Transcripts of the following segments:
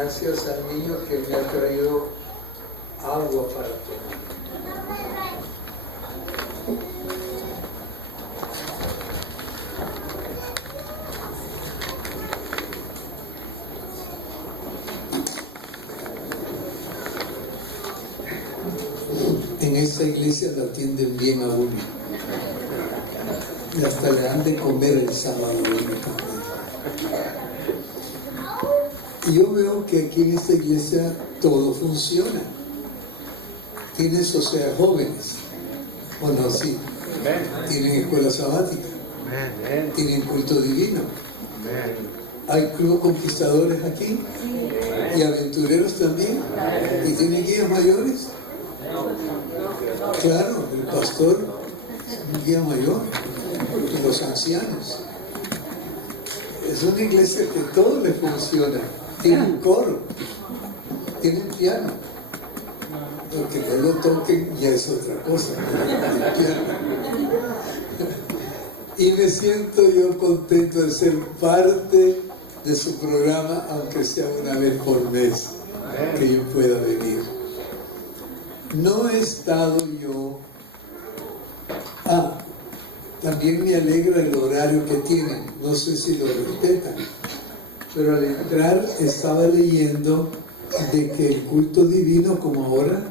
gracias al niño que me ha traído agua para tomar. En esta iglesia la atienden bien a uno. Y hasta le dan de comer el sábado únicamente. Y yo veo que aquí en esta iglesia todo funciona. Tienes, o sea, jóvenes. Bueno, sí. Tienen escuela sabática. Tienen culto divino. Hay club conquistadores aquí. Y aventureros también. Y tienen guías mayores. Claro, el pastor, un guía mayor, y los ancianos. Es una iglesia que todo le funciona. Tienen coro, tienen piano. Porque no lo toquen ya es otra cosa. Y me siento yo contento de ser parte de su programa, aunque sea una vez por mes que yo pueda venir. No he estado yo. También me alegra el horario que tienen. No sé si lo respetan. Pero al entrar estaba leyendo de que el culto divino, como ahora,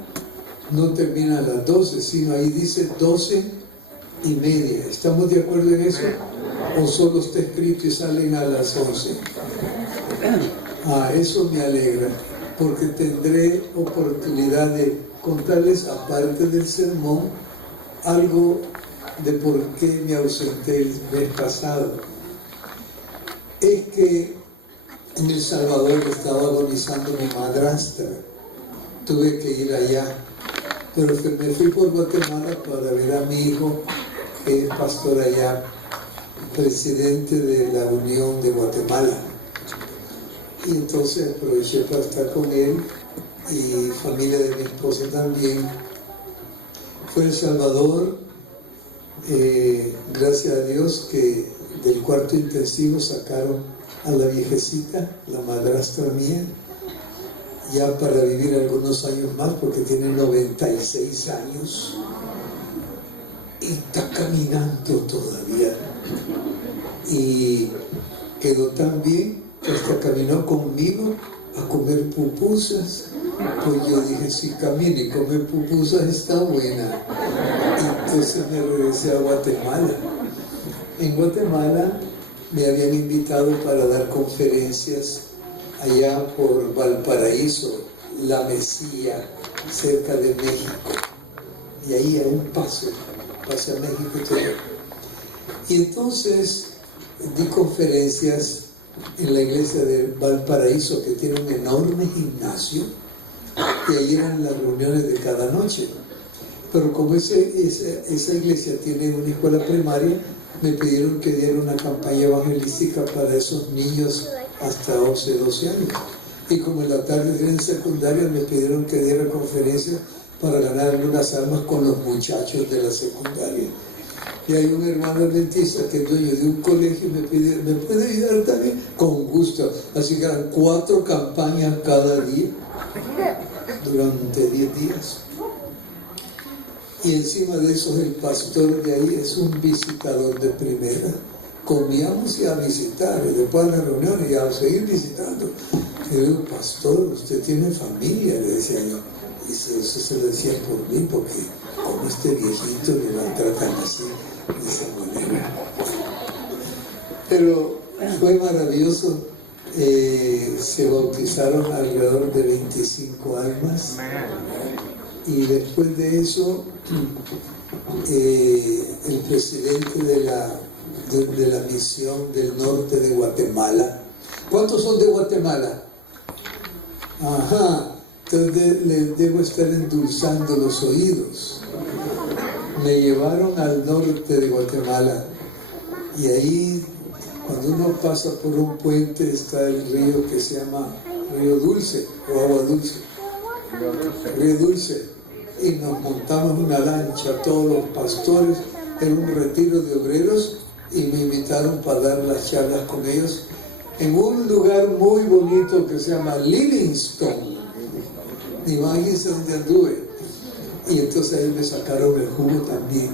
no termina a las 12, sino ahí dice 12:30. ¿Estamos de acuerdo en eso? ¿O solo está escrito y salen a las 11? Eso me alegra, porque tendré oportunidad de contarles, aparte del sermón, algo de por qué me ausenté el mes pasado. Es que en El Salvador estaba agonizando mi madrastra. Tuve que ir allá, pero me fui por Guatemala para ver a mi hijo, que es pastor allá, presidente de la Unión de Guatemala. Y entonces aproveché para estar con él y familia de mi esposa también. Fue El Salvador, gracias a Dios que del cuarto intensivo sacaron a la viejecita, la madrastra mía, ya para vivir algunos años más, porque tiene 96 años y está caminando todavía. Y quedó tan bien que hasta caminó conmigo a comer pupusas. Pues yo dije, si camina y come pupusas está buena. Entonces me regresé a Guatemala. En Guatemala me habían invitado para dar conferencias allá por Valparaíso, La Mesía, cerca de México. Y ahí a un paso a México y todo. Y entonces di conferencias en la iglesia de Valparaíso, que tiene un enorme gimnasio, y ahí eran las reuniones de cada noche. Pero como esa iglesia tiene una escuela primaria, me pidieron que diera una campaña evangelística para esos niños hasta 11, 12 años. Y como en la tarde tienen secundaria, me pidieron que diera conferencias para ganar algunas almas con los muchachos de la secundaria. Y hay un hermano adventista que es dueño de un colegio y me pide, ¿me puede ayudar también? Con gusto. Así que eran 4 campañas cada día, durante 10 días. Y encima de eso el pastor de ahí es un visitador de primera. Comíamos y a visitar, y después de las reuniones y a seguir visitando. Y yo digo, pastor, usted tiene familia, le decía yo. Y eso se lo decía por mí, porque como este viejito le lo tratan así, de esa manera. Pero fue maravilloso. Se bautizaron alrededor de 25 almas. Y después de eso, el presidente de la misión del norte de Guatemala. ¿Cuántos son de Guatemala? Ajá, entonces les debo estar endulzando los oídos. Me llevaron al norte de Guatemala y ahí, cuando uno pasa por un puente, está el río que se llama Río Dulce o Agua Dulce. Río Dulce. Y nos montamos una lancha, todos los pastores, en un retiro de obreros, y me invitaron para dar las charlas con ellos. en un lugar muy bonito que se llama Livingston. Imagínense donde anduve. Y entonces ahí me sacaron el jugo también.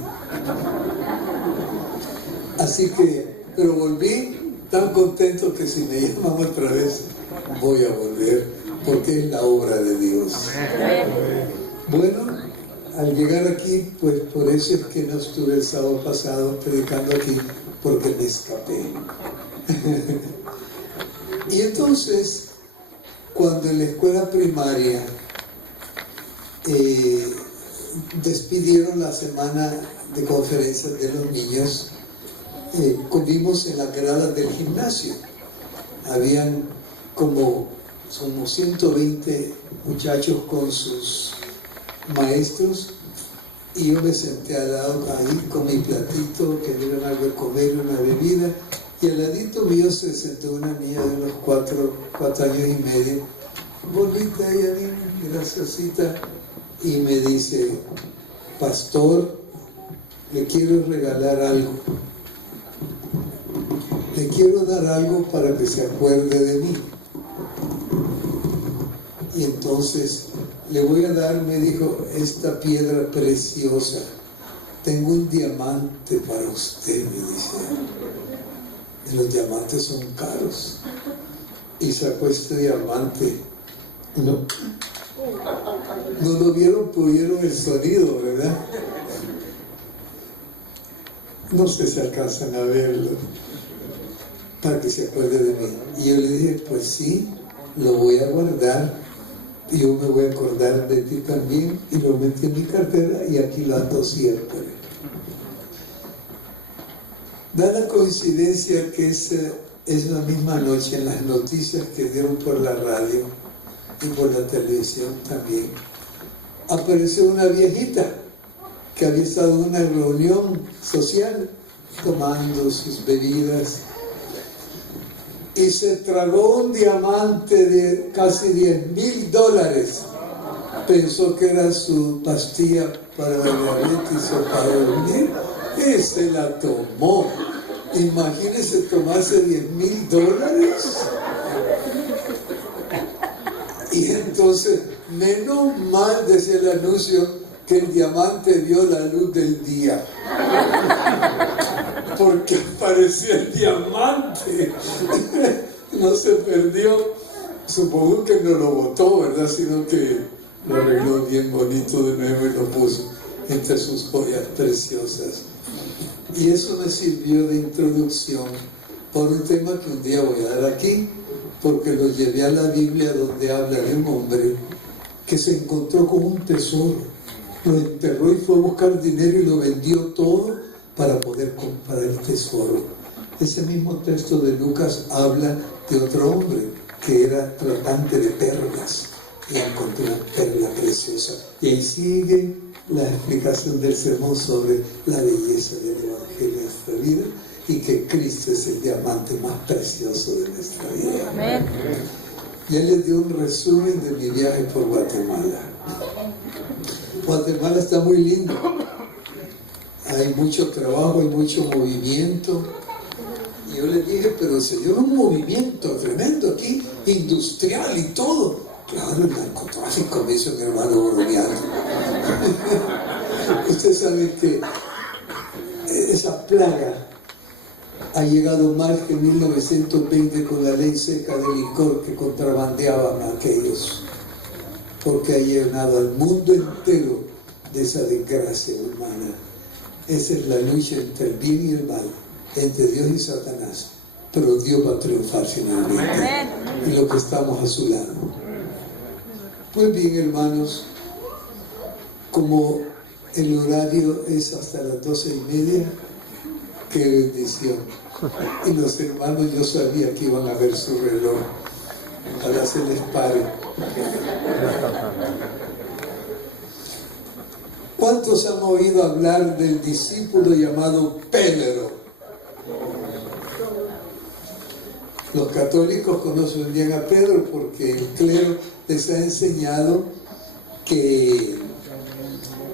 Así que, pero volví tan contento que si me llaman otra vez, voy a volver, porque es la obra de Dios. Bueno, al llegar aquí, pues por eso es que no estuve el sábado pasado predicando aquí, porque me escapé. Y entonces, cuando en la escuela primaria despidieron la semana de conferencias de los niños, comimos en las gradas del gimnasio. Habían como 120 muchachos con sus maestros, y yo me senté al lado ahí con mi platito, que dieron algo de comer, una bebida, y al ladito mío se sentó una niña de unos 4 años y medio, bonita ella, graciosita, y me dice: pastor, le quiero regalar algo, le quiero dar algo para que se acuerde de mí. Y entonces le voy a dar, me dijo, esta piedra preciosa, tengo un diamante para usted, me dice. Y los diamantes son caros. Y sacó este diamante. No lo vieron, pero oyeron el sonido, ¿verdad? No sé si alcanzan a verlo, para que se acuerde de mí. Y yo le dije, pues sí, lo voy a guardar. Y yo me voy a acordar de ti también, y lo metí en mi cartera y aquí lo ando siempre. Da la coincidencia que es la misma noche, en las noticias que dieron por la radio y por la televisión también, apareció una viejita que había estado en una reunión social tomando sus bebidas y se tragó un diamante de casi $10,000. Pensó que era su pastilla para la diabetes o para dormir, y se la tomó. Imagínense tomarse $10,000. Y entonces, menos mal, decía el anuncio, que el diamante vio la luz del día, porque apareció el diamante. No se perdió. Supongo que no lo botó, ¿verdad? Sino que lo arregló bien bonito de nuevo y lo puso entre sus joyas preciosas. Y eso me sirvió de introducción por un tema que un día voy a dar aquí, porque lo llevé a la Biblia, donde habla de un hombre que se encontró con un tesoro, lo enterró y fue a buscar dinero y lo vendió todo para poder comprar el tesoro. Ese mismo texto de Lucas habla de otro hombre que era tratante de perlas y encontró una perla preciosa. Y ahí sigue la explicación del sermón sobre la belleza del Evangelio de nuestra vida, y que Cristo es el diamante más precioso de nuestra vida. Amén. Ya les di un resumen de mi viaje por Guatemala. Guatemala está muy lindo. Hay mucho trabajo, hay mucho movimiento. Y yo les dije, pero señor, un movimiento tremendo aquí, industrial y todo. Claro, el narcotráfico, me hizo mi hermano bromeando. Usted sabe que esa plaga ha llegado más que en 1920 con la ley seca de licor que contrabandeaban a aquellos, porque ha llenado al mundo entero de esa desgracia humana. Esa es la lucha entre el bien y el mal, entre Dios y Satanás, pero Dios va a triunfar finalmente, y lo que estamos a su lado. Pues bien, hermanos, como el horario es hasta las 12:30, qué bendición. Y los hermanos, yo sabía que iban a ver su reloj, ojalá se les pare. ¿Cuántos han oído hablar del discípulo llamado Pedro? Los católicos conocen bien a Pedro porque el clero les ha enseñado que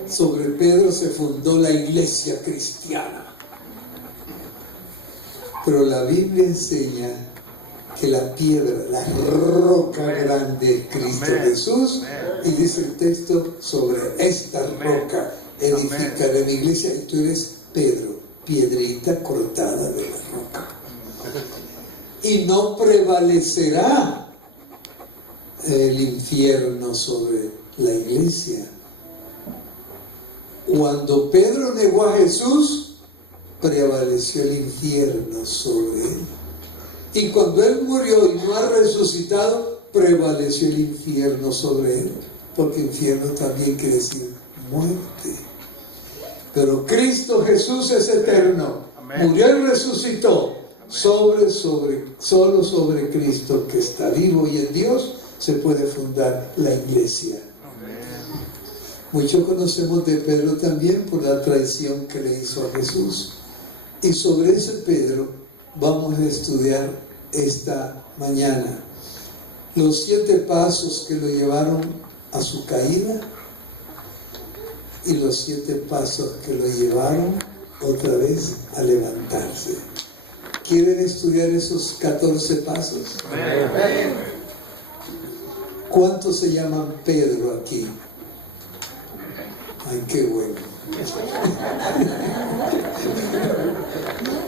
sobre Pedro se fundó la iglesia cristiana. Pero la Biblia enseña que la piedra, la roca grande es Cristo Jesús, y dice el texto, sobre esta roca edificaré mi iglesia, y tú eres Pedro, piedrita cortada de la roca. Y no prevalecerá el infierno sobre la iglesia. Cuando Pedro negó a Jesús, prevaleció el infierno sobre él. Y cuando él murió y no ha resucitado, prevaleció el infierno sobre él. Porque infierno también quiere decir muerte. Pero Cristo Jesús es eterno. Amén. Murió y resucitó. Solo sobre Cristo, que está vivo y en Dios, se puede fundar la iglesia. Muchos conocemos de Pedro también por la traición que le hizo a Jesús. Y sobre ese Pedro vamos a estudiar esta mañana los 7 pasos que lo llevaron a su caída y los 7 pasos que lo llevaron otra vez a levantarse. ¿Quieren estudiar esos 14 pasos? Amén. ¿Cuántos se llaman Pedro aquí? Ay, qué bueno.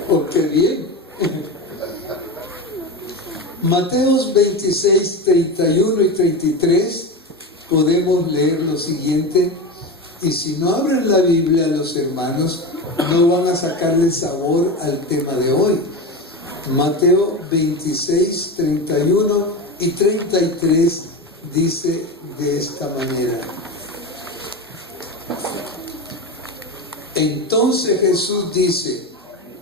Oh, qué bien. Mateos 26, 31 y 33 podemos leer lo siguiente, y si no abren la Biblia, los hermanos no van a sacarle sabor al tema de hoy. Mateo 26, 31 y 33 dice de esta manera: entonces Jesús dice: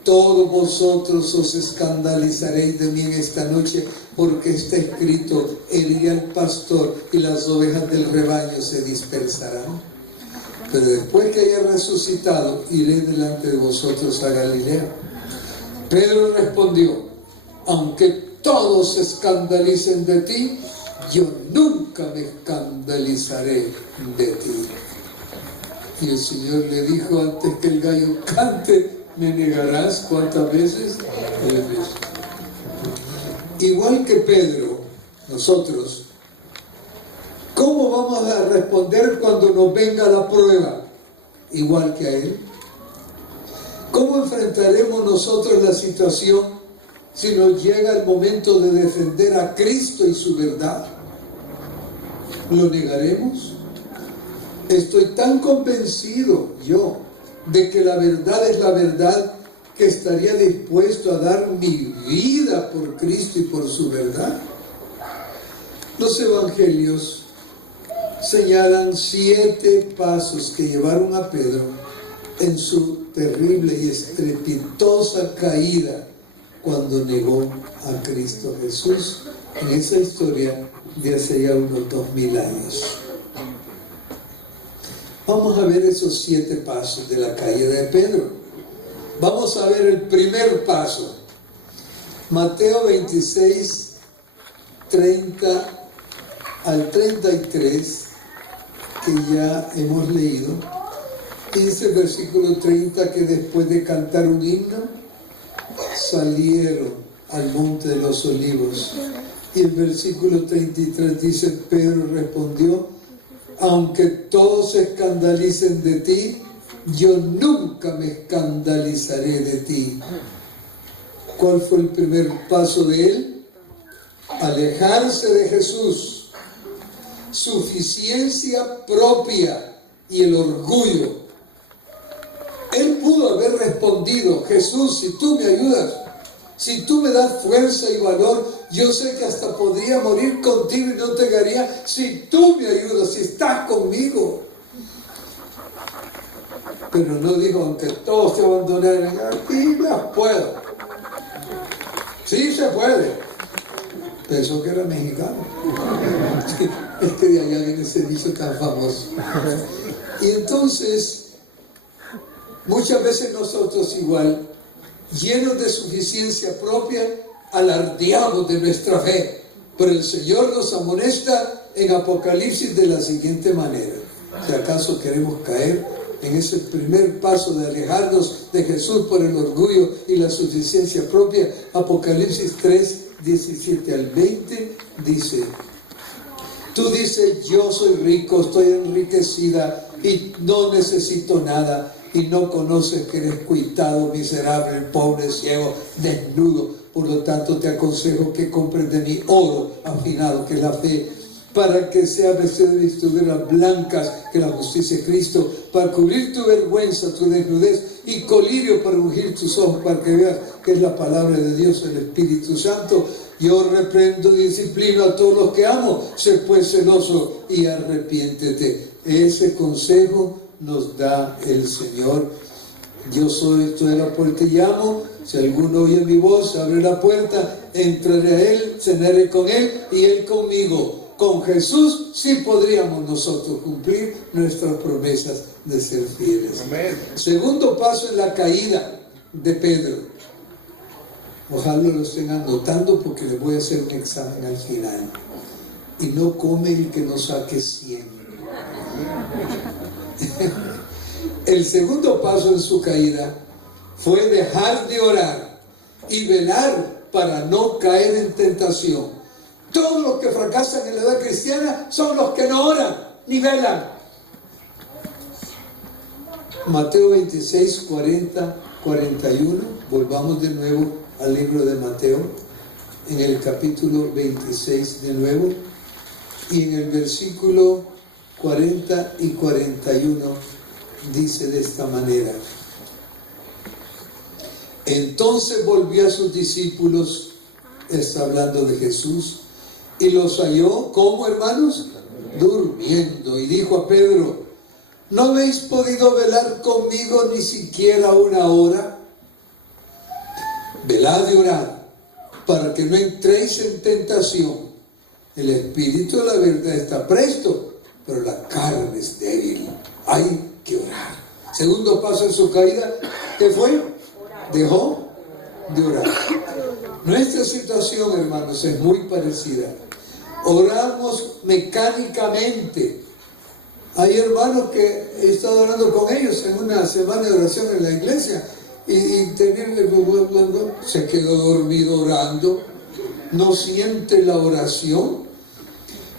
todos vosotros os escandalizaréis de mí en esta noche, porque está escrito, heriré al pastor y las ovejas del rebaño se dispersarán. Pero después que haya resucitado, iré delante de vosotros a Galilea. Pedro respondió: aunque todos se escandalicen de ti, yo nunca me escandalizaré de ti. Y el Señor le dijo: antes que el gallo cante, ¿me negarás cuántas veces? 3 veces. Igual que Pedro, nosotros, ¿cómo vamos a responder cuando nos venga la prueba? Igual que a él. ¿Cómo enfrentaremos nosotros la situación si nos llega el momento de defender a Cristo y su verdad? ¿Lo negaremos? Estoy tan convencido yo de que la verdad es la verdad, que estaría dispuesto a dar mi vida por Cristo y por su verdad. Los evangelios señalan 7 pasos que llevaron a Pedro en su terrible y estrepitosa caída cuando negó a Cristo Jesús, en esa historia de hace ya unos 2000 años. Vamos a ver esos 7 pasos de la caída de Pedro. Vamos a ver el primer paso. Mateo 26, 30 al 33, que ya hemos leído. Dice el versículo 30 que después de cantar un himno, salieron al monte de los olivos. Y el versículo 33 dice: Pedro respondió: aunque todos se escandalicen de ti, yo nunca me escandalizaré de ti. ¿Cuál fue el primer paso de él? Alejarse de Jesús, suficiencia propia y el orgullo. Él pudo haber respondido: Jesús, si tú me ayudas, si tú me das fuerza y valor, yo sé que hasta podría morir contigo y no te negaría. Si tú me ayudas, si estás conmigo. Pero no dijo: aunque todos te abandonaran, aquí las puedo. Sí se puede. Pensó que era mexicano. Es que de allá viene ese dicho tan famoso. Y entonces, muchas veces nosotros igual, llenos de suficiencia propia, alardeamos de nuestra fe. Pero el Señor nos amonesta en Apocalipsis de la siguiente manera: si acaso queremos caer en ese primer paso de alejarnos de Jesús por el orgullo y la suficiencia propia, Apocalipsis 3, 17 al 20, dice: tú dices, yo soy rico, estoy enriquecida y no necesito nada, y no conoces que eres cuitado, miserable, pobre, ciego, desnudo. Por lo tanto te aconsejo que compres de mí oro afinado, que es la fe, para que sea vestido de vestiduras blancas, que la justicia de Cristo, para cubrir tu vergüenza, tu desnudez, y colirio para ungir tus ojos, para que veas que es la palabra de Dios, el Espíritu Santo. Yo reprendo y disciplino a todos los que amo. Sé pues celoso y arrepiéntete. Ese consejo nos da el Señor. Yo estoy a la puerta y llamo. Si alguno oye mi voz, abre la puerta, entraré a Él, cenaré con Él y Él conmigo. Con Jesús sí podríamos nosotros cumplir nuestras promesas de ser fieles. Amén. Segundo paso en la caída de Pedro. Ojalá lo estén anotando porque les voy a hacer un examen al final. Y no come el que no saque 100. El segundo paso en su caída fue dejar de orar y velar para no caer en tentación. Todos los que fracasan en la edad cristiana son los que no oran ni velan. Mateo 26, 40, 41. Volvamos de nuevo al libro de Mateo, en el capítulo 26 de nuevo, y en el versículo 40 y 41 dice de esta manera: entonces volvió a sus discípulos, está hablando de Jesús, y los halló, ¿cómo, hermanos? Durmiendo. Y dijo a Pedro: ¿no habéis podido velar conmigo ni siquiera una hora? Velad y orad, para que no entréis en tentación. El espíritu de la verdad está presto, pero la carne es débil. Hay que orar. Segundo paso en su caída, ¿qué fue? Dejó de orar. Nuestra situación, hermanos, es muy parecida. Oramos mecánicamente. Hay hermanos que he estado hablando con ellos en una semana de oración en la iglesia y se quedó dormido orando, no siente la oración.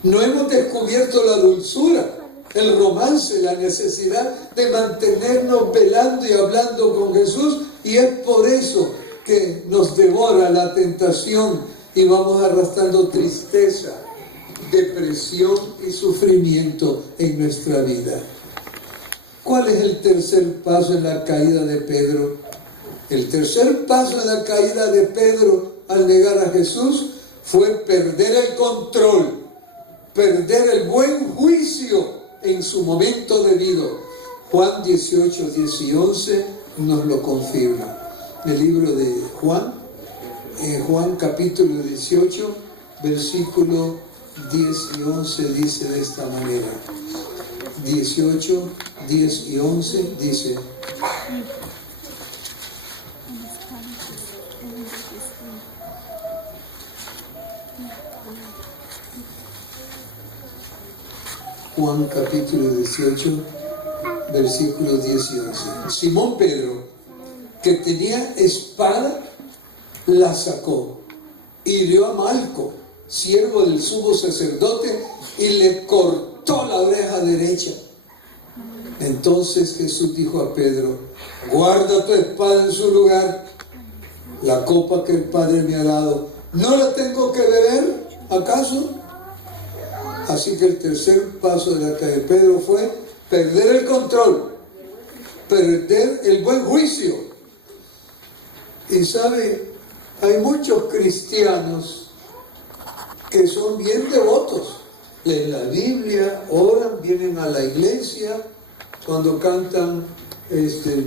No hemos descubierto la dulzura, el romance, la necesidad de mantenernos velando y hablando con Jesús, y es por eso que nos devora la tentación y vamos arrastrando tristeza, depresión y sufrimiento en nuestra vida. ¿Cuál es el tercer paso en la caída de Pedro? El tercer paso en la caída de Pedro al negar a Jesús fue perder el control, perder el buen juicio en su momento debido. Juan 18, 10 y 11 nos lo confirma. El libro de Juan, Juan capítulo 18, versículo 10 y 11 dice de esta manera. 18, 10 y 11 dice: Juan capítulo 18, versículos 10 y 11. Simón Pedro, que tenía espada, la sacó, hirió a Malco, siervo del sumo sacerdote, y le cortó la oreja derecha. Entonces Jesús dijo a Pedro: guarda tu espada en su lugar. La copa que el Padre me ha dado, ¿no la tengo que beber acaso? Así que el tercer paso de la caída de Pedro fue perder el control, perder el buen juicio. Y sabe, hay muchos cristianos que son bien devotos, leen la Biblia, oran, vienen a la iglesia, cuando cantan,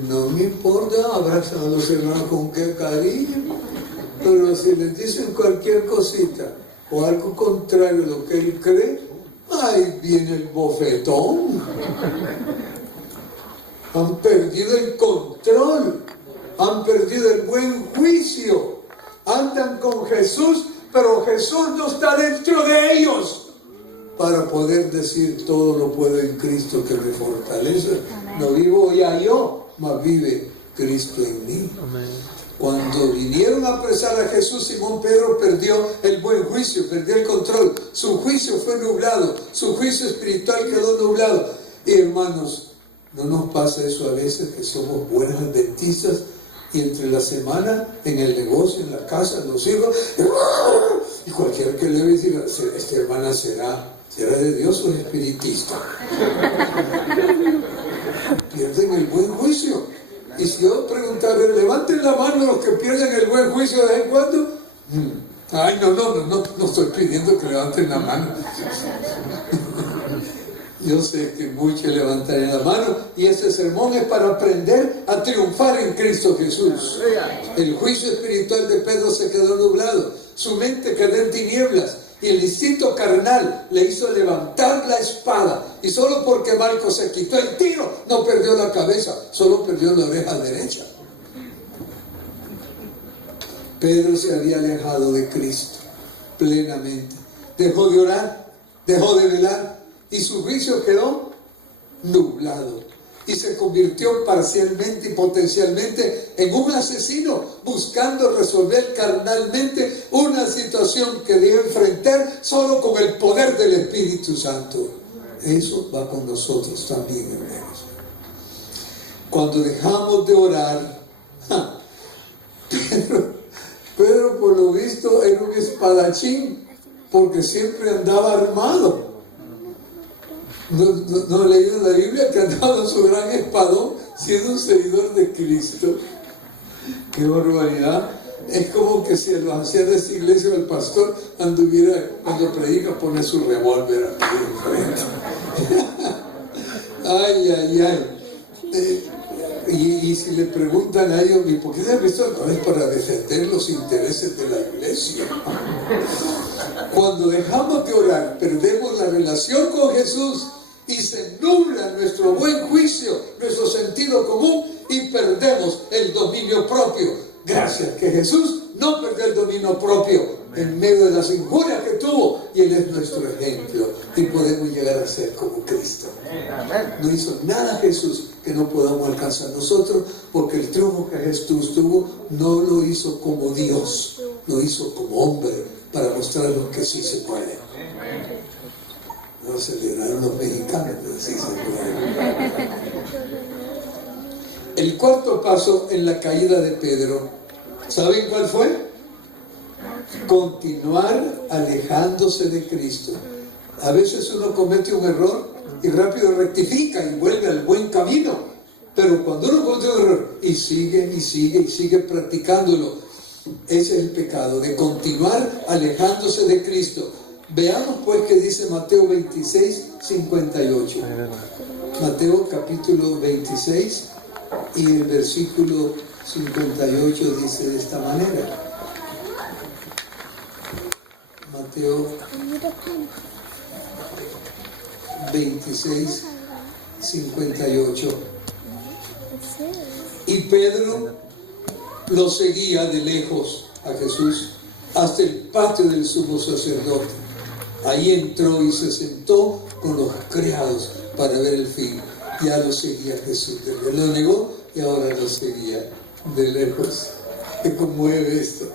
no me importa, abrazan a los hermanos con qué cariño, pero si les dicen cualquier cosita o algo contrario a lo que él cree, ahí viene el bofetón. Han perdido el control, han perdido el buen juicio, andan con Jesús, pero Jesús no está dentro de ellos para poder decir: todo lo puedo en Cristo que me fortalece. No vivo ya yo, mas vive Cristo en mí. Amén. Cuando vinieron a apresar a Jesús, Simón Pedro perdió el buen juicio, perdió el control. Su juicio fue nublado, su juicio espiritual quedó nublado. Y hermanos, ¿no nos pasa eso a veces que somos buenos adventistas y entre la semana, en el negocio, en la casa, en los hijos, y cualquiera que le diga, esta hermana será de Dios o es espiritista? Pierden el buen juicio. Y si yo preguntara, levanten la mano los que pierden el buen juicio de vez en cuando. Ay, no estoy pidiendo que levanten la mano. Yo sé que muchos levantarán la mano, y este sermón es para aprender a triunfar en Cristo Jesús. El juicio espiritual de Pedro se quedó nublado, su mente quedó en tinieblas, y el instinto carnal le hizo levantar la espada, y solo porque Marcos se quitó el tiro, no perdió la cabeza, solo perdió la oreja derecha. Pedro se había alejado de Cristo plenamente, dejó de orar, dejó de velar, y su juicio quedó nublado, y se convirtió parcialmente y potencialmente en un asesino, buscando resolver carnalmente una situación que debe enfrentar solo con el poder del Espíritu Santo. Eso va con nosotros también, hermanos. Cuando dejamos de orar, Pedro por lo visto era un espadachín, porque siempre andaba armado. ¿No he leído en la Biblia que andaba con su gran espadón siendo un seguidor de Cristo? ¡Qué barbaridad! Es como que si los ancianos de esta iglesia o el pastor anduviera, cuando predica, pone su revólver aquí enfrente. Y si le preguntan a ellos, ¿y por qué se visto? No, es para defender los intereses de la iglesia. Cuando dejamos de orar, perdemos la relación con Jesús y se nubla nuestro buen juicio, nuestro sentido común, y perdemos el dominio propio. Gracias que Jesús no perdió el dominio propio en medio de las injurias que tuvo, y Él es nuestro ejemplo, y podemos llegar a ser como Cristo. No hizo nada Jesús que no podamos alcanzar nosotros, porque el triunfo que Jesús tuvo no lo hizo como Dios, lo hizo como hombre, para mostrarnos que sí se puede. No celebraron los mexicanos, pero sí se puede. El cuarto paso en la caída de Pedro, ¿saben cuál fue? Continuar alejándose de Cristo. A veces uno comete un error y rápido rectifica y vuelve al buen camino, pero cuando uno comete un error y sigue practicándolo, ese es el pecado, de continuar alejándose de Cristo. Veamos pues qué dice Mateo 26, 58. Mateo capítulo 26 y el versículo 58 dice de esta manera. Mateo 26, 58. Y Pedro lo seguía de lejos a Jesús hasta el patio del sumo sacerdote. Ahí entró y se sentó con los criados para ver el fin. Ya lo seguía Jesús. Lo negó y ahora lo seguía de lejos. Me conmueve esto,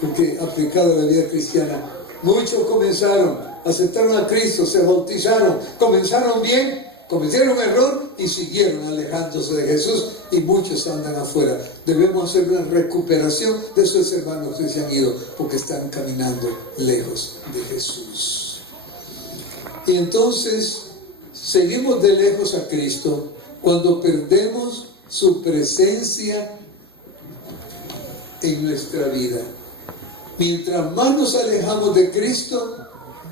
porque aplicado a la vida cristiana, muchos comenzaron, aceptaron a Cristo, se bautizaron, comenzaron bien, cometieron error y siguieron alejándose de Jesús, y muchos andan afuera. Debemos hacer una recuperación de esos hermanos que se han ido porque están caminando lejos de Jesús. Y entonces seguimos de lejos a Cristo cuando perdemos su presencia en nuestra vida. Mientras más nos alejamos de Cristo,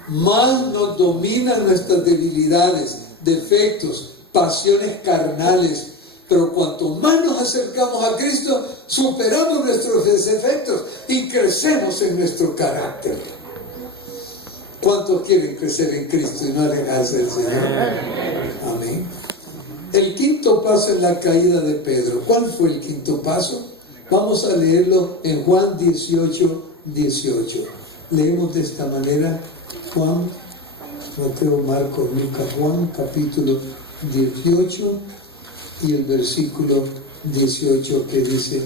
más nos dominan nuestras debilidades, defectos, pasiones carnales. Pero cuanto más nos acercamos a Cristo, superamos nuestros defectos y crecemos en nuestro carácter. ¿Cuántos quieren crecer en Cristo y no alejarse del Señor? Amén. El quinto paso en la caída de Pedro. ¿Cuál fue el quinto paso? Vamos a leerlo en Juan 18, 18. Leemos de esta manera Juan, Mateo, Marcos, Lucas, Juan, capítulo 18 y el versículo 18, que dice: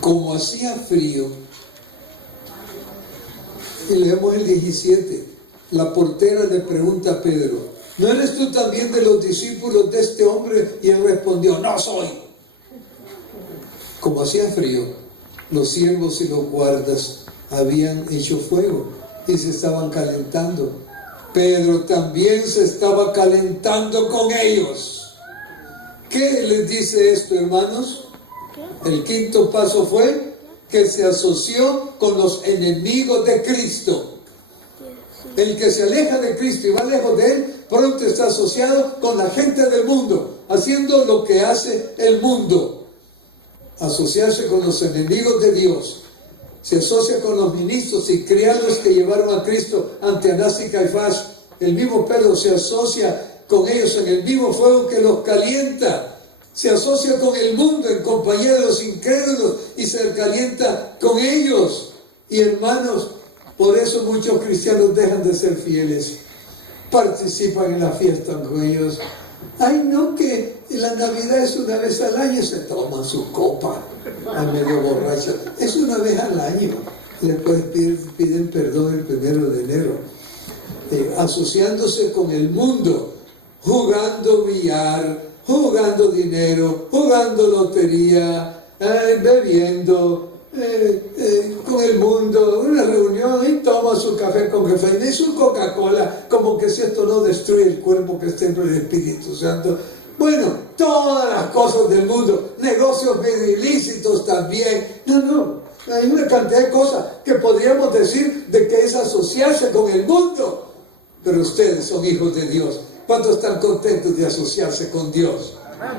Como hacía frío, y leemos el 17, la portera le pregunta a Pedro: ¿no eres tú también de los discípulos de este hombre? Y él respondió: no soy. Como hacía frío, los siervos y los guardas habían hecho fuego y se estaban calentando. Pedro también se estaba calentando con ellos. ¿Qué les dice esto, hermanos? El quinto paso fue que se asoció con los enemigos de Cristo. El que se aleja de Cristo y va lejos de Él, pronto está asociado con la gente del mundo, haciendo lo que hace el mundo. Asociarse con los enemigos de Dios. Se asocia con los ministros y criados que llevaron a Cristo ante Anás y Caifás. El mismo Pedro se asocia con ellos en el mismo fuego que los calienta. Se asocia con el mundo en compañía de los incrédulos y se calienta con ellos. Y hermanos, por eso muchos cristianos dejan de ser fieles. Participan en la fiesta con ellos. Ay, no, que la Navidad es una vez al año, se toman su copa a medio borracho. Es una vez al año. Después piden perdón el 1 de enero. Asociándose con el mundo, jugando billar, jugando dinero, jugando lotería, bebiendo, con el mundo, una reunión y toma su café con cafeína y su Coca-Cola, como que si esto no destruye el cuerpo que está dentro del Espíritu Santo. Bueno, todas las cosas del mundo, negocios medio ilícitos también. No, hay una cantidad de cosas que podríamos decir de que es asociarse con el mundo. Pero ustedes son hijos de Dios. ¿Cuántos están contentos de asociarse con Dios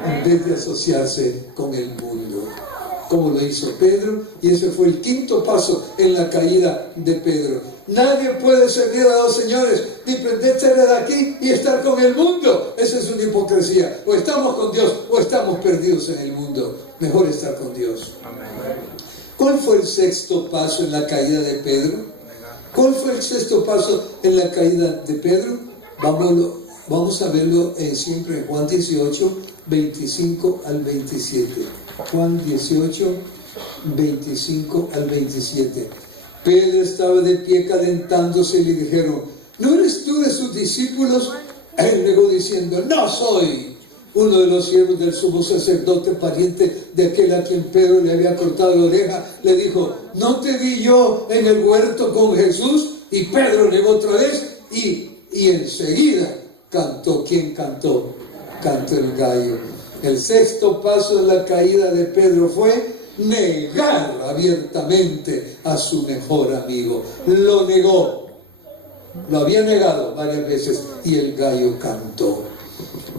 en vez de asociarse con el mundo? Como lo hizo Pedro, y ese fue el quinto paso en la caída de Pedro. Nadie puede servir a dos señores, ni prenderse de aquí y estar con el mundo. Esa es una hipocresía. O estamos con Dios o estamos perdidos en el mundo. Mejor estar con Dios. ¿Cuál fue el sexto paso en la caída de Pedro? ¿Cuál fue el sexto paso en la caída de Pedro? Vamos a verlo siempre en Juan 18, 25 al 27. Juan 18, 25 al 27. Pedro estaba de pie calentándose y le dijeron: ¿no eres tú de sus discípulos? Él negó diciendo: no soy. Uno de los siervos del sumo sacerdote, pariente de aquel a quien Pedro le había cortado la oreja, le dijo: ¿no te vi yo en el huerto con Jesús? Y Pedro negó otra vez y enseguida cantó. ¿Quién cantó? Cantó el gallo. El sexto paso de la caída de Pedro fue negar abiertamente a su mejor amigo. Lo negó. Lo había negado varias veces y el gallo cantó.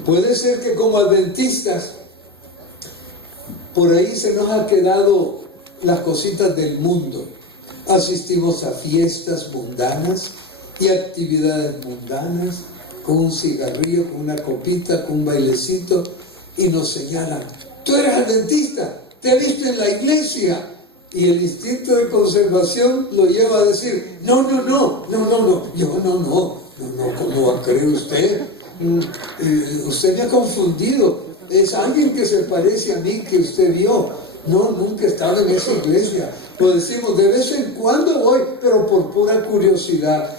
Puede ser que como adventistas por ahí se nos ha quedado las cositas del mundo. Asistimos a fiestas mundanas y actividades mundanas, con un cigarrillo, con una copita, con un bailecito, y nos señalan: tú eres adventista, te he visto en la iglesia. Y el instinto de conservación lo lleva a decir: no, yo no, ¿cómo va a creer usted? Usted me ha confundido, es alguien que se parece a mí que usted vio. No, nunca he estado en esa iglesia. Lo decimos de vez en cuando voy, pero por pura curiosidad.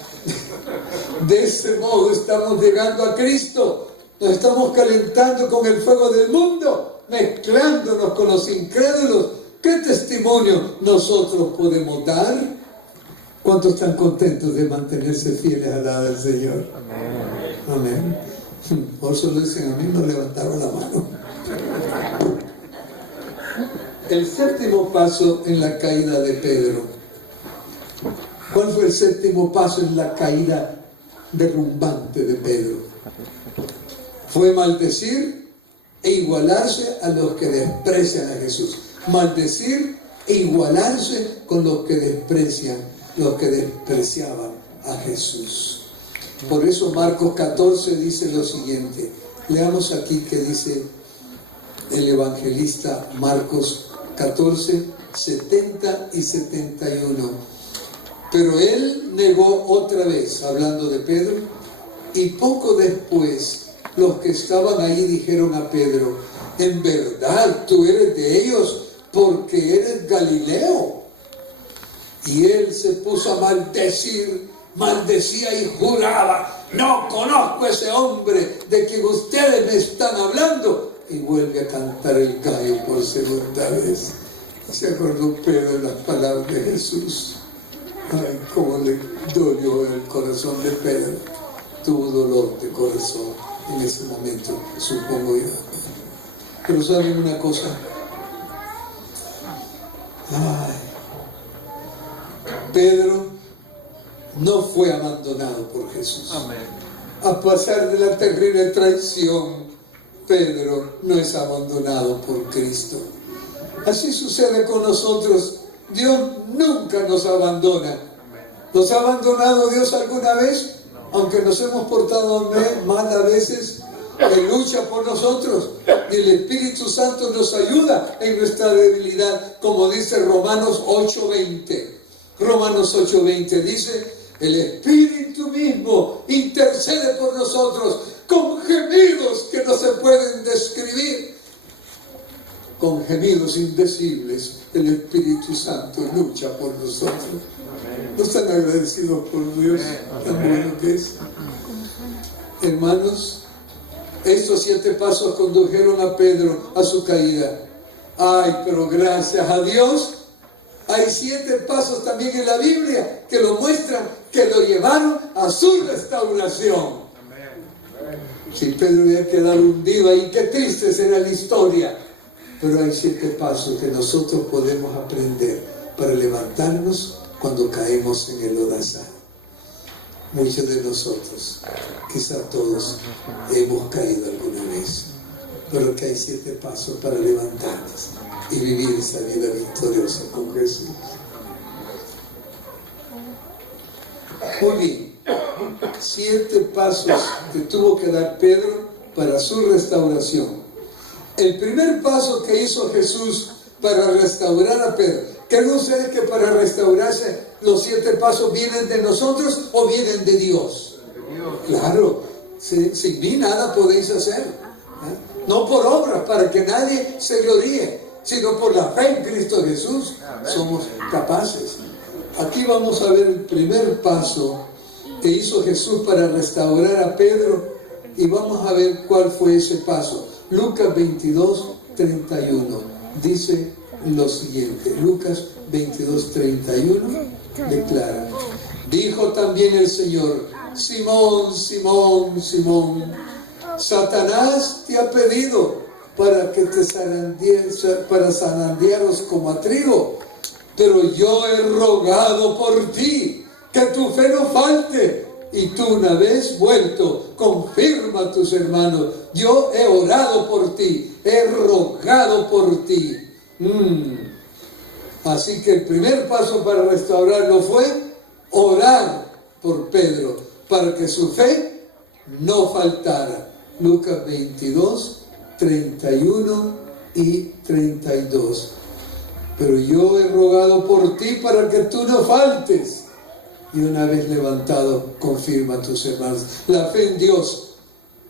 De ese modo estamos llegando a Cristo. Nos estamos calentando con el fuego del mundo, mezclándonos con los incrédulos. ¿Qué testimonio nosotros podemos dar? ¿Cuántos están contentos de mantenerse fieles al lado del Señor? Amén. Por eso lo dicen a mí, no levantaron la mano. El séptimo paso en la caída de Pedro. ¿Cuál fue el séptimo paso en la caída derrumbante de Pedro? Fue maldecir e igualarse a los que desprecian a Jesús. Maldecir e igualarse con los que despreciaban a Jesús. Por eso Marcos 14 dice lo siguiente. Leamos aquí que dice el evangelista Marcos 14, 70 y 71. Pero él negó otra vez, hablando de Pedro, y poco después los que estaban ahí dijeron a Pedro: en verdad tú eres de ellos, porque eres Galileo. Y él se puso a maldecía y juraba: no conozco a ese hombre de quien ustedes me están hablando. Y vuelve a cantar el gallo por segunda vez. Se acordó Pedro de las palabras de Jesús. Ay, cómo le dolió el corazón de Pedro. Tuvo dolor de corazón en ese momento, supongo yo. Pero ¿saben una cosa? Pedro no fue abandonado por Jesús. Amén. A pesar de la terrible traición, Pedro no es abandonado por Cristo. Así sucede con nosotros. Dios nunca nos abandona. ¿Nos ha abandonado Dios alguna vez? Aunque nos hemos portado mal a veces, Él lucha por nosotros y el Espíritu Santo nos ayuda en nuestra debilidad, como dice Romanos 8:20. Romanos 8:20 dice: el Espíritu mismo intercede por nosotros con gemidos que no se pueden describir. Con gemidos indecibles, el Espíritu Santo lucha por nosotros. ¿No están agradecidos por Dios? Tan bueno que es. Hermanos, estos 7 pasos condujeron a Pedro a su caída. Ay, pero gracias a Dios, hay 7 pasos también en la Biblia que lo muestran, que lo llevaron a su restauración. Si Pedro hubiera quedado hundido ahí, qué triste será la historia. Pero hay 7 pasos que nosotros podemos aprender para levantarnos cuando caemos en el lodazal. Muchos de nosotros, quizá todos, hemos caído alguna vez, pero que hay 7 pasos para levantarnos y vivir esa vida victoriosa con Jesús. Muy bien, 7 pasos que tuvo que dar Pedro para su restauración. El primer paso que hizo Jesús para restaurar a Pedro. ¿Creen ustedes que para restaurarse los 7 pasos vienen de nosotros o vienen de Dios? Claro, sin mí nada podéis hacer. No por obras, para que nadie se gloríe, sino por la fe en Cristo Jesús somos capaces. Aquí vamos a ver el primer paso que hizo Jesús para restaurar a Pedro y vamos a ver cuál fue ese paso. Lucas 22:31 dice lo siguiente. Lucas 22:31 declara: dijo también el Señor: Simón, Simón, Simón, Satanás te ha pedido para que te zarandearos como a trigo, pero yo he rogado por ti que tu fe no falte, y tú, una vez vuelto, confirma a tus hermanos. Yo he orado por ti, he rogado por ti. Así que el primer paso para restaurarlo fue orar por Pedro, para que su fe no faltara. Lucas 22:31 y 32. Pero yo he rogado por ti para que tú no faltes. Y una vez levantado, confirma a tus hermanos. La fe en Dios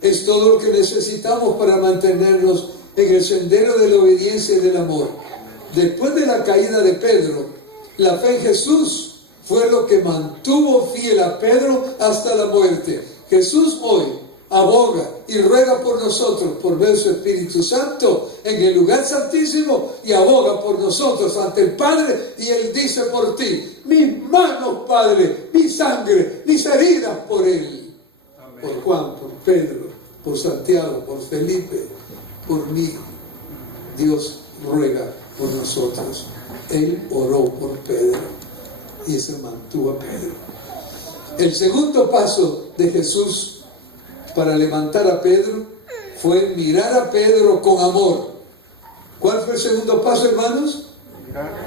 es todo lo que necesitamos para mantenernos en el sendero de la obediencia y del amor. Después de la caída de Pedro, la fe en Jesús fue lo que mantuvo fiel a Pedro hasta la muerte. Jesús hoy aboga y ruega por nosotros por ver su Espíritu Santo en el lugar santísimo y aboga por nosotros ante el Padre, y Él dice por ti: mis manos, Padre, mi sangre, mis heridas por Él. Amén. Por Juan, por Pedro, por Santiago, por Felipe, por mí. Dios ruega por nosotros. Él oró por Pedro y se mantuvo a Pedro. El segundo paso de Jesús para levantar a Pedro fue mirar a Pedro con amor. ¿Cuál fue el segundo paso, hermanos?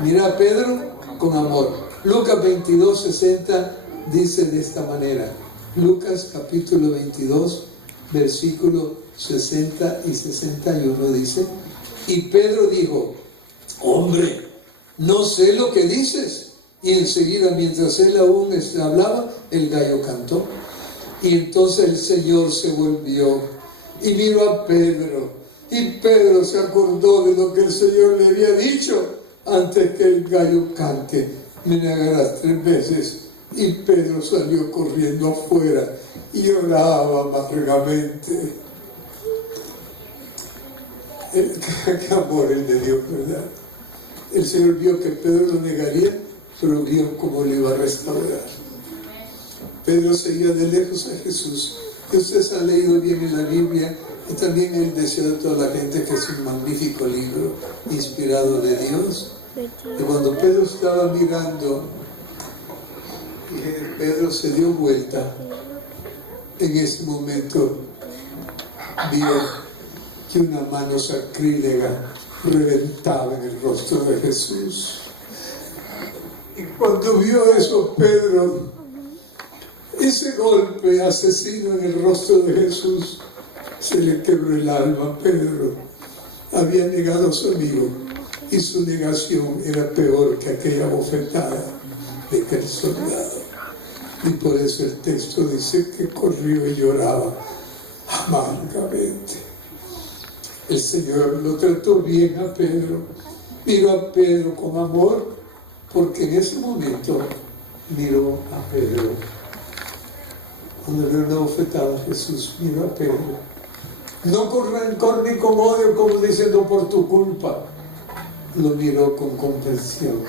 Mirar a Pedro con amor. Lucas 22:60 dice de esta manera. Lucas capítulo 22, versículo 60 y 61 dice: y Pedro dijo: hombre, no sé lo que dices. Y enseguida, mientras él aún hablaba, el gallo cantó. Y entonces el Señor se volvió y miró a Pedro Y Pedro se acordó de lo que el Señor le había dicho: antes que el gallo cante, me negarás 3 veces. Y Pedro salió corriendo afuera y lloraba amargamente. Qué amor él le dio, ¿verdad? El Señor vio que Pedro lo negaría, pero vio cómo le iba a restaurar. Pedro seguía de lejos a Jesús. Y ustedes han leído bien en la Biblia, y también el deseo de toda la gente, que es un magnífico libro inspirado de Dios. Y cuando Pedro estaba mirando, y Pedro se dio vuelta, en ese momento vio que una mano sacrílega reventaba en el rostro de Jesús. Y cuando vio eso Pedro, ese golpe asesino en el rostro de Jesús, se le quebró el alma a Pedro. Había negado a su amigo, y su negación era peor que aquella bofetada de aquel soldado. Y por eso el texto dice que corrió y lloraba amargamente. El Señor lo trató bien a Pedro, miró a Pedro con amor, porque en ese momento miró a Pedro. Cuando le dio una bofetada a Jesús, miró a Pedro. No con rencor ni con odio, como diciendo por tu culpa. Lo miró con comprensión.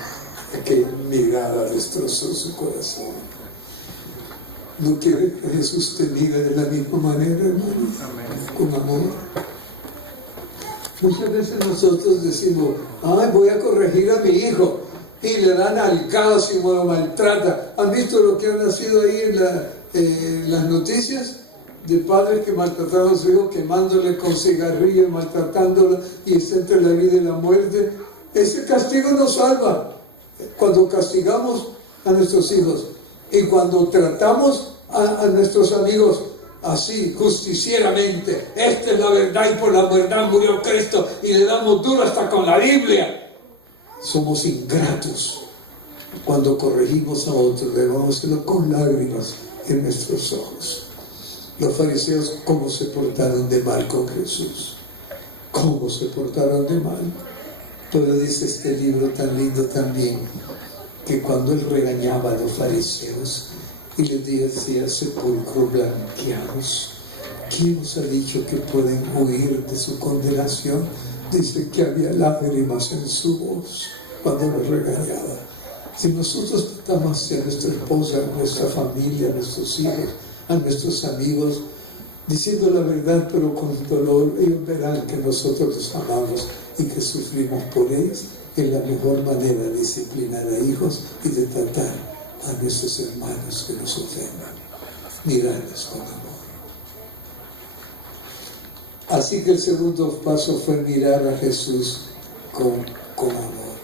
Aquella mirada destrozó su corazón. ¿No quiere que Jesús te mire de la misma manera, hermano? Con amor. Muchas veces nosotros decimos: ay, voy a corregir a mi hijo, y le dan alcadas y lo maltrata. ¿Han visto lo que ha nacido ahí en las noticias? De padres que maltrataron a su hijo, quemándole con cigarrillos, maltratándolo, y está entre la vida y la muerte. Ese castigo nos salva. Cuando castigamos a nuestros hijos y cuando tratamos a nuestros amigos así, justicieramente, esta es la verdad y por la verdad murió Cristo, y le damos duro hasta con la Biblia, somos ingratos. Cuando corregimos a otros, debemos hacerlo con lágrimas en nuestros ojos. Los fariseos, ¿cómo se portaron de mal con Jesús? ¿Cómo se portaron de mal? Pero dice este libro tan lindo también, que cuando él regañaba a los fariseos y les decía: sepulcros blanqueados, ¿quién os ha dicho que pueden huir de su condenación? Dice que había lágrimas en su voz cuando los regañaba. Si nosotros tratamos hacia nuestra esposa, a nuestra familia, a nuestros hijos, a nuestros amigos, diciendo la verdad pero con dolor, ellos verán que nosotros los amamos y que sufrimos por ellos. Es la mejor manera de disciplinar a hijos y de tratar a nuestros hermanos que nos ofendan, mirarlos con amor. Así que el segundo paso fue mirar a Jesús con amor.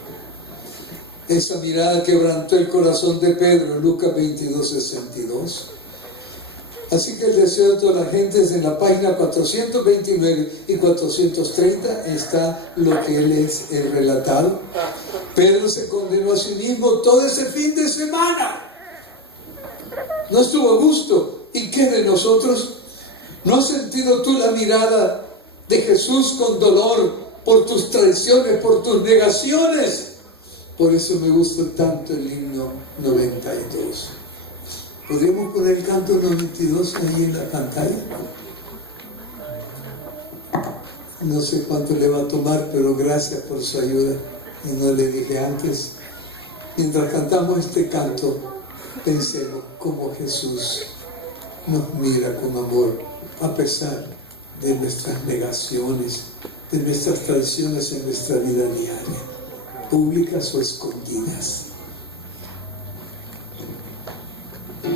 Esa mirada quebrantó el corazón de Pedro, Lucas 22:62. Así que el deseo de toda la gente es en la página 429 y 430, está lo que él es relatado. Pedro se condenó a sí mismo todo ese fin de semana. No estuvo a gusto. ¿Y qué de nosotros? ¿No has sentido tú la mirada de Jesús con dolor por tus traiciones, por tus negaciones? Por eso me gusta tanto el himno 92. ¿Podríamos poner el canto 92 ahí en la pantalla? No sé cuánto le va a tomar, pero gracias por su ayuda. Y no le dije antes. Mientras cantamos este canto, pensemos cómo Jesús nos mira con amor, a pesar de nuestras negaciones, de nuestras traiciones en nuestra vida diaria, públicas o escondidas.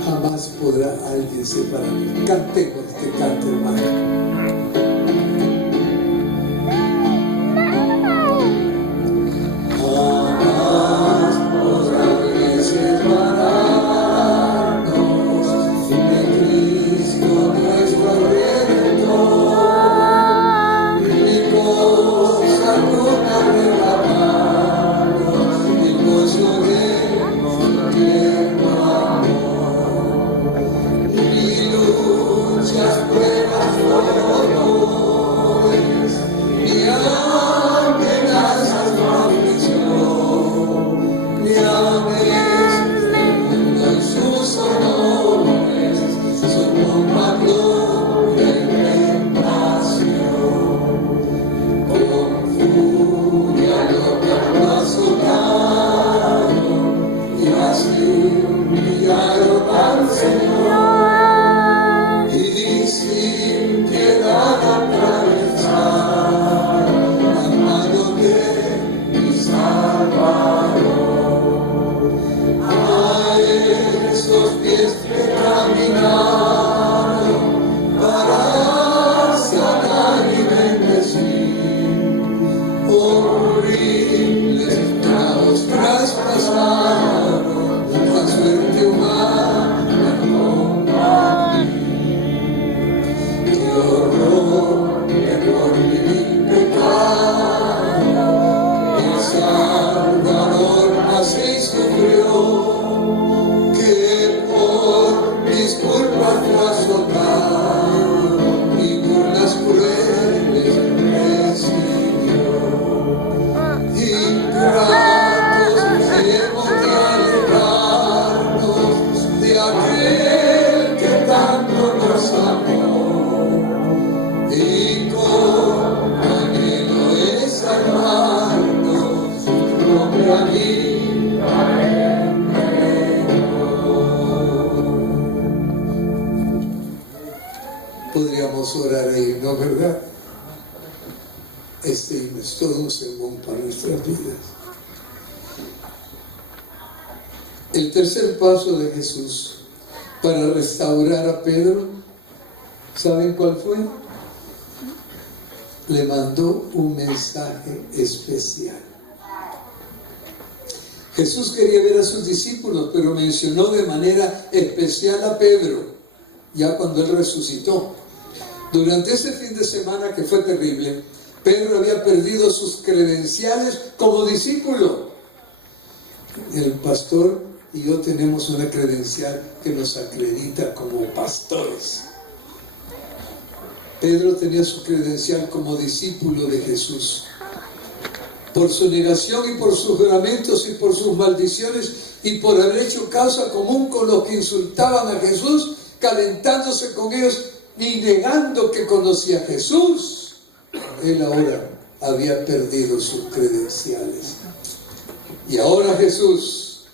Jamás podrá alguien separarnos. Cantemos este canto, hermano. Pruebas podemos orar ahí, ¿no, verdad? Este himno es todo un sermón para nuestras vidas. El tercer paso de Jesús para restaurar a Pedro, ¿saben cuál fue? Le mandó un mensaje especial. Jesús quería ver a sus discípulos, pero mencionó de manera especial a Pedro, ya cuando él resucitó. Durante ese fin de semana que fue terrible, Pedro había perdido sus credenciales como discípulo. El pastor y yo tenemos una credencial que nos acredita como pastores. Pedro tenía su credencial como discípulo de Jesús. Por su negación y por sus juramentos y por sus maldiciones y por haber hecho causa común con los que insultaban a Jesús, calentándose con ellos y negando que conocía a Jesús, él ahora había perdido sus credenciales. Y ahora Jesús,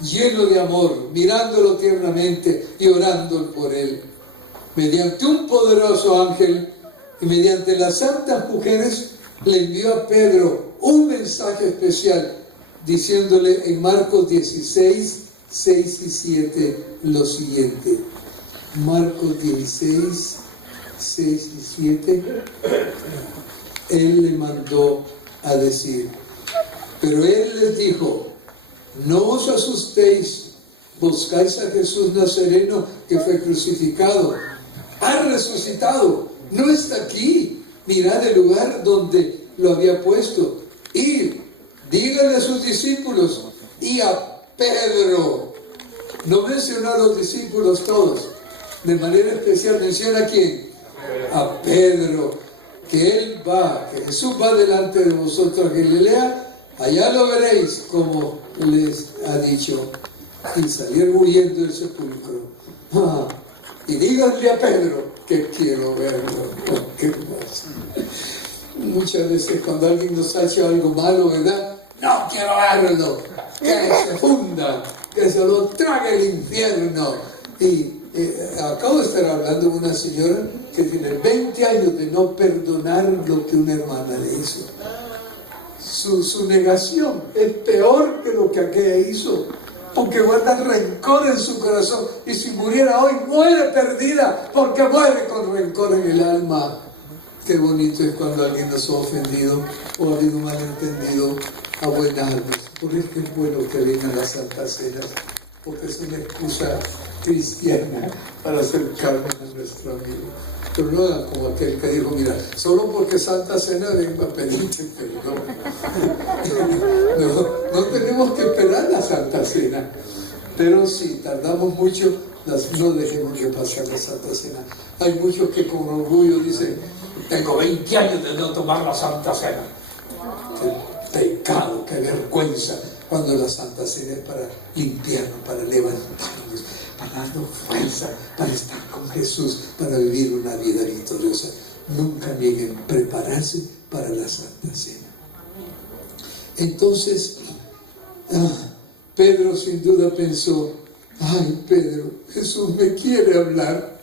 lleno de amor, mirándolo tiernamente y orando por él, mediante un poderoso ángel y mediante las santas mujeres, le envió a Pedro un mensaje especial, diciéndole en Marcos 16, 6 y 7 lo siguiente. Marcos 16, 6 y 7, él le mandó a decir, pero él les dijo, no os asustéis, buscáis a Jesús Nazareno que fue crucificado, ha resucitado, no está aquí, mirad el lugar donde lo había puesto, y díganle a sus discípulos y a Pedro, no mencionó a los discípulos todos, de manera especial menciona a quién, a Pedro, que él va, que Jesús va delante de vosotros a Galilea, allá lo veréis como les ha dicho, y salieron huyendo del sepulcro. Y díganle a Pedro que quiero verlo. ¿Qué pasa? Muchas veces cuando alguien nos ha hecho algo malo, ¿verdad? No quiero verlo, que se funda, que se lo trague el infierno. Y acabo de estar hablando con una señora que tiene 20 años de no perdonar lo que una hermana le hizo. Su negación es peor que lo que aquella hizo, porque guarda rencor en su corazón, y si muriera hoy muere perdida, porque muere con rencor en el alma. Qué bonito es cuando alguien nos ha ofendido o ha habido un malentendido a buenas almas. Por eso es bueno que vengan las Santas Cenas, porque es una excusa cristiana para acercarnos a nuestro amigo. Pero no hagan como aquel que dijo, mira, solo porque Santa Cena vengo a pedirte perdón. No tenemos que esperar la Santa Cena. Pero si tardamos mucho, no dejemos que pasar la Santa Cena. Hay muchos que con orgullo dicen, tengo 20 años de no tomar la Santa Cena. Qué pecado, qué vergüenza, cuando la Santa Cena es para limpiarnos, para levantarnos, para darnos fuerza, para estar con Jesús, para vivir una vida victoriosa. Nunca nieguen prepararse para la Santa Cena. Entonces, Pedro sin duda pensó, ay Pedro, Jesús me quiere hablar,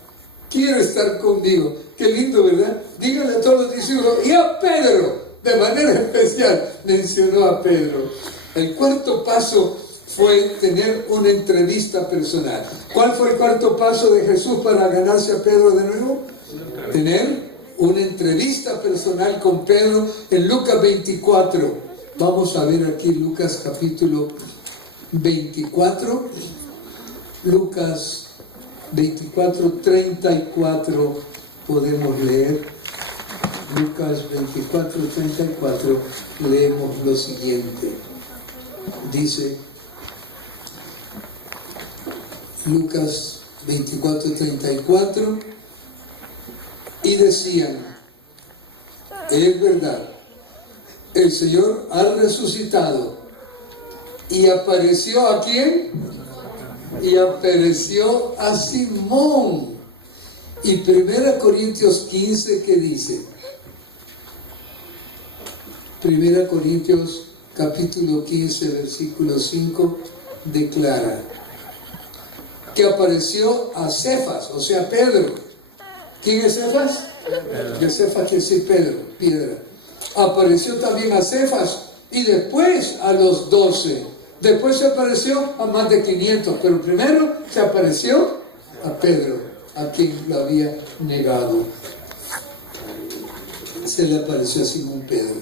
quiere estar conmigo. Qué lindo, ¿verdad? Díganle a todos los discípulos, y a Pedro, de manera especial, mencionó a Pedro. El cuarto paso fue tener una entrevista personal. ¿Cuál fue el cuarto paso de Jesús para ganarse a Pedro de nuevo? Tener una entrevista personal con Pedro en Lucas 24. Vamos a ver aquí Lucas capítulo 24. Lucas 24, 34 podemos leer. Lucas 24, 34 leemos lo siguiente. Dice Lucas 24, 34, y decían, es verdad, el Señor ha resucitado. ¿Y apareció a quién? Y apareció a Simón. Y 1 Corintios 15, ¿qué dice? 1 Corintios capítulo 15, versículo 5, declara que apareció a Cefas, o sea, Pedro, ¿Quién es Cefas? De Cefas quiere decir Pedro, piedra. Apareció también a Cefas y después a los 12. Después se apareció a más de 500, pero primero se apareció a Pedro, a quien lo había negado. Se le apareció a Simón Pedro.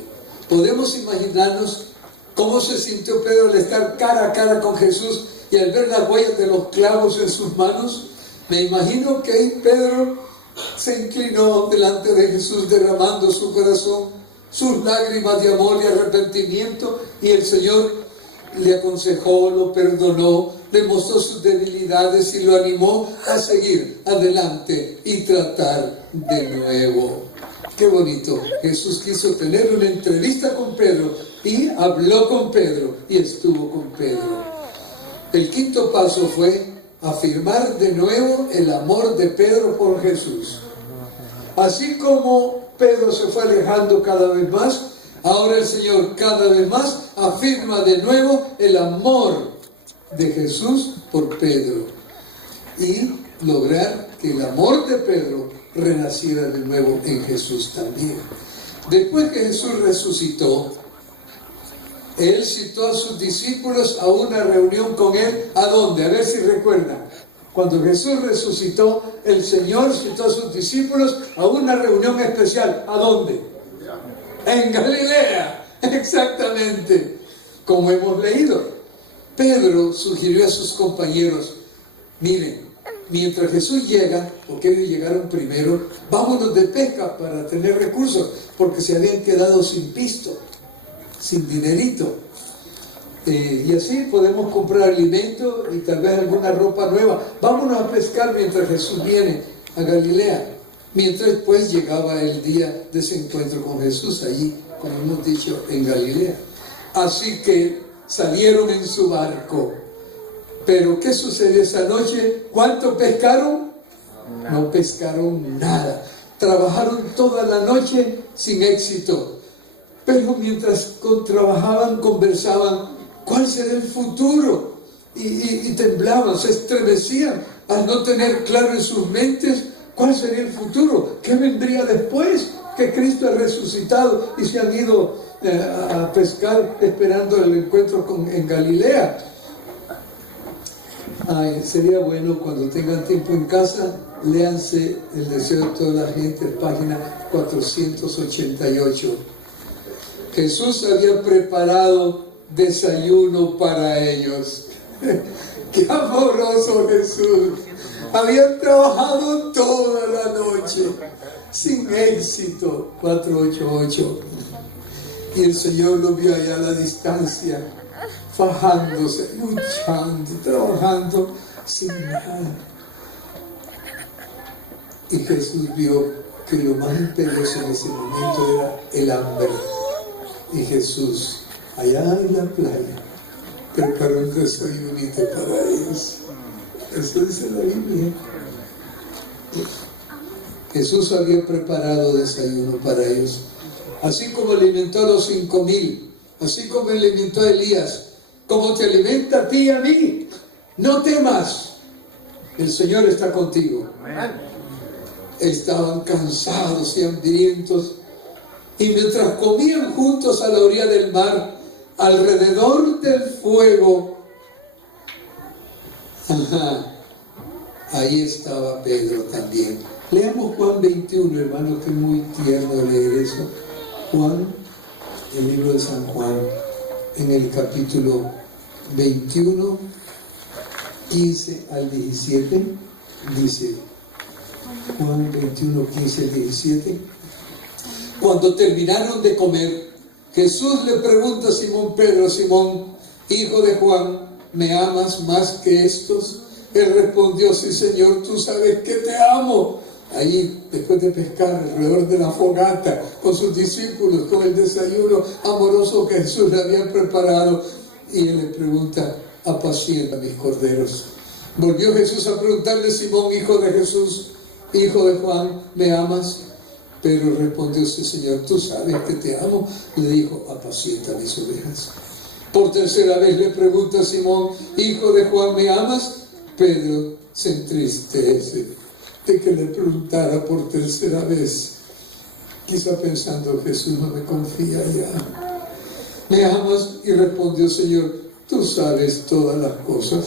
Podemos imaginarnos cómo se sintió Pedro al estar cara a cara con Jesús y al ver las huellas de los clavos en sus manos. Me imagino que ahí Pedro se inclinó delante de Jesús derramando su corazón, sus lágrimas de amor y arrepentimiento, y el Señor le aconsejó, lo perdonó, le mostró sus debilidades y lo animó a seguir adelante y tratar de nuevo. Qué bonito. Jesús quiso tener una entrevista con Pedro y habló con Pedro y estuvo con Pedro. El quinto paso fue afirmar de nuevo el amor de Pedro por Jesús. Así como Pedro se fue alejando cada vez más, ahora el Señor cada vez más afirma de nuevo el amor de Jesús por Pedro y lograr que el amor de Pedro renaciera de nuevo en Jesús también. Después que Jesús resucitó, Él citó a sus discípulos a una reunión con Él. ¿A dónde? A ver si recuerdan. Cuando Jesús resucitó, el Señor citó a sus discípulos a una reunión especial. ¿A dónde? En Galilea. Exactamente. Como hemos leído. Pedro sugirió a sus compañeros: miren, mientras Jesús llega, porque ellos llegaron primero, vámonos de pesca para tener recursos, porque se habían quedado sin pisto, sin dinerito. Y así podemos comprar alimento y tal vez alguna ropa nueva. Vámonos a pescar mientras Jesús viene a Galilea. Mientras pues llegaba el día de ese encuentro con Jesús, allí, como hemos dicho, en Galilea. Así que salieron en su barco. Pero ¿qué sucedió esa noche? ¿Cuánto pescaron? No pescaron nada. Trabajaron toda la noche sin éxito. Pero mientras trabajaban, conversaban: ¿cuál será el futuro? Y temblaban, se estremecían al no tener claro en sus mentes cuál sería el futuro. ¿Qué vendría después? Que Cristo ha resucitado y se han ido a pescar esperando el encuentro en Galilea. Sería bueno, cuando tengan tiempo en casa, léanse El deseo de toda la gente, página 488. Jesús había preparado desayuno para ellos. ¡Qué amoroso Jesús! Habían trabajado toda la noche sin éxito. 488. Y el Señor lo vio allá a la distancia, fajándose, luchando, trabajando sin nada. Y Jesús vio que lo más imperioso en ese momento era el hambre. Y Jesús, allá en la playa, preparó un desayunito para ellos. Eso dice la Biblia. Jesús había preparado desayuno para ellos. Así como alimentó a los 5,000, así como alimentó a Elías, como te alimenta a ti y a mí. No temas, el Señor está contigo. Estaban cansados y hambrientos, y mientras comían juntos a la orilla del mar, alrededor del fuego, ahí estaba Pedro también. Leamos Juan 21, hermanos, que es muy tierno leer eso. Juan, el libro de San Juan, en el capítulo 21, 15 al 17, dice Juan 21, 15 al 17. Cuando terminaron de comer, Jesús le pregunta a Simón Pedro: Simón, hijo de Juan, ¿me amas más que estos? Él respondió: sí, Señor, tú sabes que te amo. Allí, después de pescar alrededor de la fogata con sus discípulos, con el desayuno amoroso que Jesús le había preparado, y él le pregunta: apacienta mis corderos. Volvió Jesús a preguntarle: Simón, hijo de Jesús, hijo de Juan, ¿me amas? Pero respondió: sí, Señor, tú sabes que te amo. Le dijo: apacienta mis ovejas. Por tercera vez le pregunta a Simón: hijo de Juan, ¿me amas? Pedro se entristece de que le preguntara por tercera vez, quizá pensando, Jesús no me confía ya. ¿Me amas? Y respondió, Señor, tú sabes todas las cosas.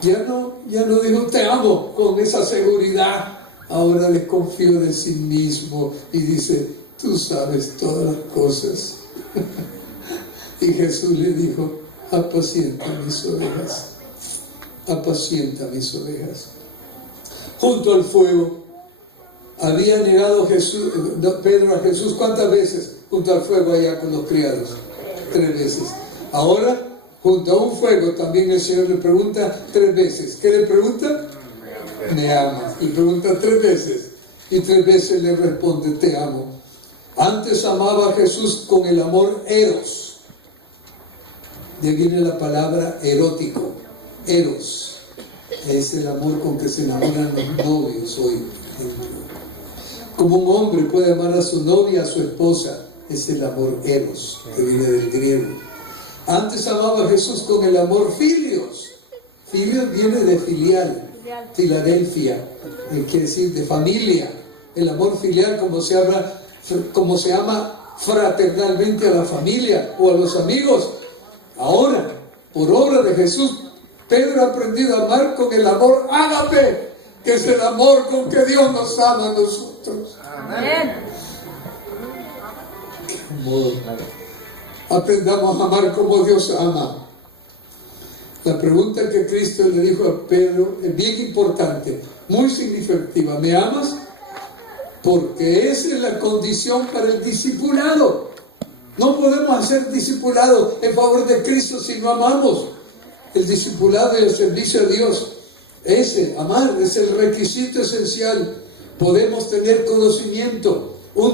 Ya no dijo te amo con esa seguridad, ahora desconfío de sí mismo y dice, tú sabes todas las cosas. Y Jesús le dijo, apacienta mis ovejas, apacienta mis ovejas. Junto al fuego, había negado Pedro a Jesús, ¿cuántas veces? Junto al fuego allá con los criados, 3 veces. Ahora, junto a un fuego, también el Señor le pregunta 3 veces. ¿Qué le pregunta? Me amas. Y pregunta 3 veces. Y 3 veces le responde, te amo. Antes amaba a Jesús con el amor eros. De ahí viene la palabra erótico. Eros. Es el amor con que se enamoran los novios hoy. Como un hombre puede amar a su novia, a su esposa. Es el amor eros, que viene del griego. Antes amaba a Jesús con el amor filios. Filios viene de filial, Filadelfia, quiere decir de familia. El amor filial, como se ama fraternalmente a la familia o a los amigos. Ahora, por obra de Jesús, Pedro ha aprendido a amar con el amor ágape, que es el amor con que Dios nos ama a nosotros. Amén. Aprendamos a amar como Dios ama. La pregunta que Cristo le dijo a Pedro es bien importante, muy significativa. ¿Me amas? Porque esa es la condición para el discipulado. No podemos hacer discipulado en favor de Cristo si no amamos. El discipulado y el servicio a Dios, amar, es el requisito esencial. Podemos tener conocimiento,